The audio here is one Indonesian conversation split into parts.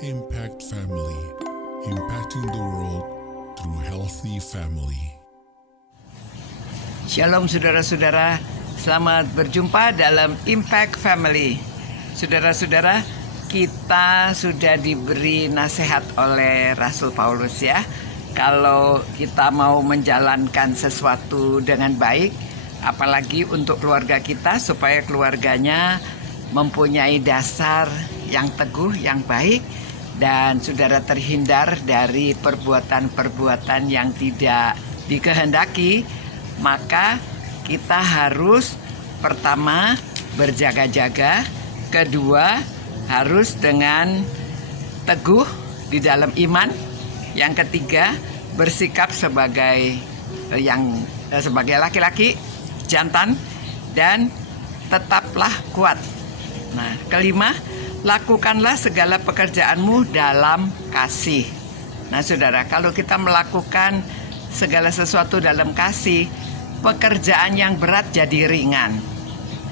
Impact Family, impacting the world through healthy family. Shalom saudara-saudara, selamat berjumpa dalam Impact Family. Saudara-saudara, kita sudah diberi nasihat oleh Rasul Paulus ya. Kalau kita mau menjalankan sesuatu dengan baik, apalagi untuk keluarga kita, supaya keluarganya mempunyai dasar yang teguh, yang baik, dan saudara terhindar dari perbuatan-perbuatan yang tidak dikehendaki, maka kita harus pertama berjaga-jaga, kedua harus dengan teguh di dalam iman, yang ketiga bersikap sebagai laki-laki jantan, dan tetaplah kuat. Nah, kelima, lakukanlah segala pekerjaanmu dalam kasih. Nah, saudara, kalau kita melakukan segala sesuatu dalam kasih, pekerjaan yang berat jadi ringan.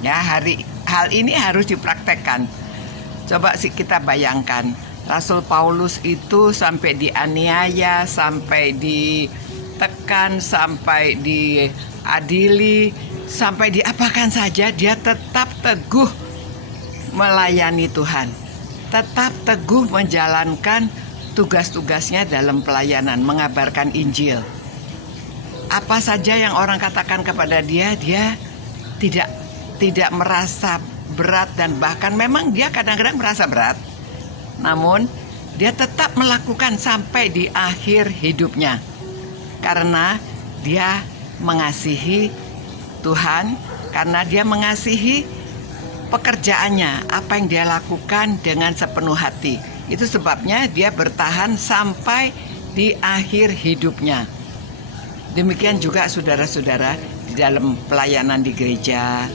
Ya, hal ini harus dipraktekkan. Coba sih kita bayangkan, Rasul Paulus itu sampai dianiaya, sampai ditekan, sampai diadili, sampai diapakan saja, dia tetap teguh melayani Tuhan, tetap teguh menjalankan tugas-tugasnya dalam pelayanan, mengabarkan Injil. Apa saja yang orang katakan kepada dia, dia tidak merasa berat, dan bahkan memang dia kadang-kadang merasa berat, namun dia tetap melakukan sampai di akhir hidupnya, karena dia mengasihi Tuhan, karena dia mengasihi pekerjaannya, apa yang dia lakukan dengan sepenuh hati. Itu sebabnya dia bertahan sampai di akhir hidupnya. Demikian juga saudara-saudara di dalam pelayanan di gereja.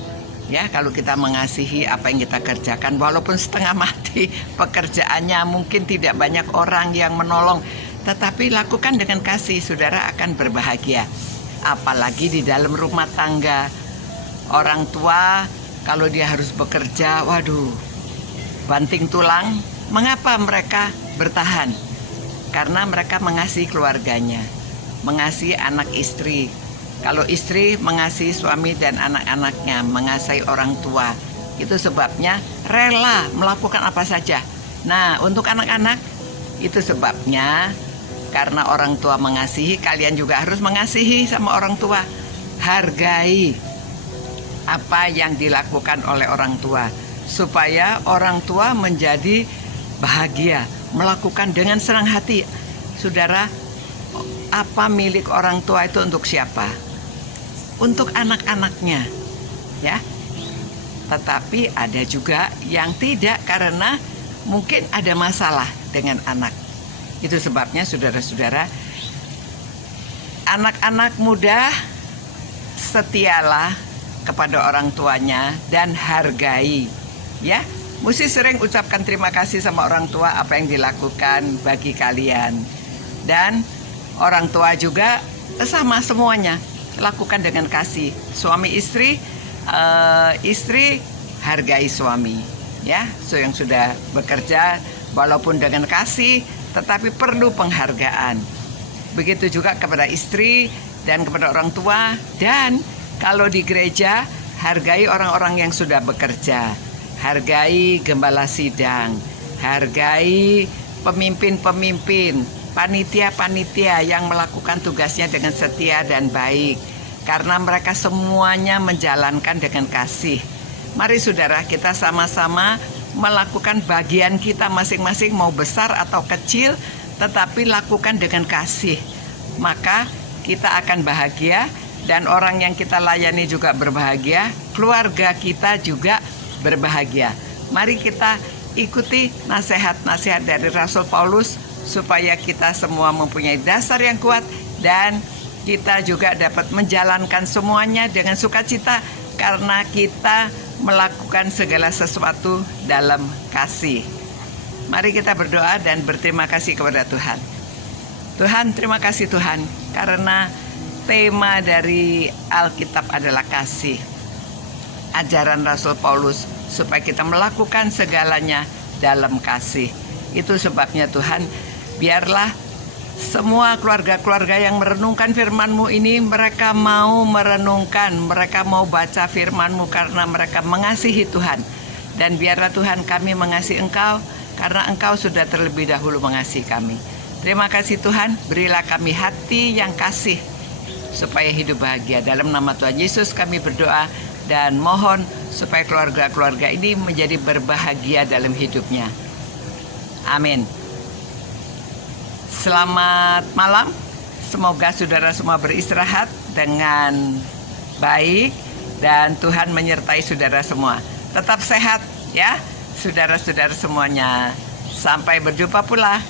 Ya, kalau kita mengasihi apa yang kita kerjakan, walaupun setengah mati pekerjaannya, mungkin tidak banyak orang yang menolong, tetapi lakukan dengan kasih, saudara akan berbahagia. Apalagi di dalam rumah tangga, orang tua kalau dia harus bekerja, waduh, banting tulang. Mengapa mereka bertahan? Karena mereka mengasihi keluarganya, mengasihi anak istri. Kalau istri mengasihi suami dan anak-anaknya, mengasihi orang tua. Itu sebabnya rela melakukan apa saja. Nah, untuk anak-anak, itu sebabnya karena orang tua mengasihi, kalian juga harus mengasihi sama orang tua. Hargai apa yang dilakukan oleh orang tua, supaya orang tua menjadi bahagia, melakukan dengan senang hati. Saudara, apa milik orang tua itu untuk siapa? Untuk anak-anaknya, ya. Tetapi ada juga yang tidak, karena mungkin ada masalah dengan anak. Itu sebabnya saudara-saudara, anak-anak muda, setialah kepada orang tuanya dan hargai, ya. Mesti sering ucapkan terima kasih sama orang tua apa yang dilakukan bagi kalian. Dan orang tua juga sama semuanya, lakukan dengan kasih. Suami istri, istri hargai suami, ya. So yang sudah bekerja walaupun dengan kasih, tetapi perlu penghargaan. Begitu juga kepada istri dan kepada orang tua. Dan kalau di gereja, hargai orang-orang yang sudah bekerja, hargai gembala sidang, hargai pemimpin-pemimpin, panitia-panitia yang melakukan tugasnya dengan setia dan baik, karena mereka semuanya menjalankan dengan kasih. Mari saudara, kita sama-sama melakukan bagian kita masing-masing, mau besar atau kecil, tetapi lakukan dengan kasih. Maka kita akan bahagia, dan orang yang kita layani juga berbahagia, keluarga kita juga berbahagia. Mari kita ikuti nasihat-nasihat dari Rasul Paulus, supaya kita semua mempunyai dasar yang kuat, dan kita juga dapat menjalankan semuanya dengan sukacita, karena kita melakukan segala sesuatu dalam kasih. Mari kita berdoa dan berterima kasih kepada Tuhan. Tuhan, terima kasih Tuhan, karena tema dari Alkitab adalah kasih. Ajaran Rasul Paulus supaya kita melakukan segalanya dalam kasih. Itu sebabnya Tuhan, biarlah semua keluarga-keluarga yang merenungkan firman-Mu ini, mereka mau merenungkan, mereka mau baca firman-Mu karena mereka mengasihi Tuhan. Dan biarlah Tuhan kami mengasihi Engkau, karena Engkau sudah terlebih dahulu mengasihi kami. Terima kasih Tuhan, berilah kami hati yang kasih, supaya hidup bahagia. Dalam nama Tuhan Yesus kami berdoa dan mohon supaya keluarga-keluarga ini menjadi berbahagia dalam hidupnya. Amin. Selamat malam. Semoga saudara semua beristirahat dengan baik dan Tuhan menyertai saudara semua. Tetap sehat ya, saudara-saudara semuanya. Sampai berjumpa pula.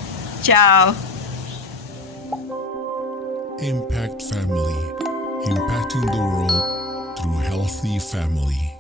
Ciao. Impact Family, impacting the world through healthy family.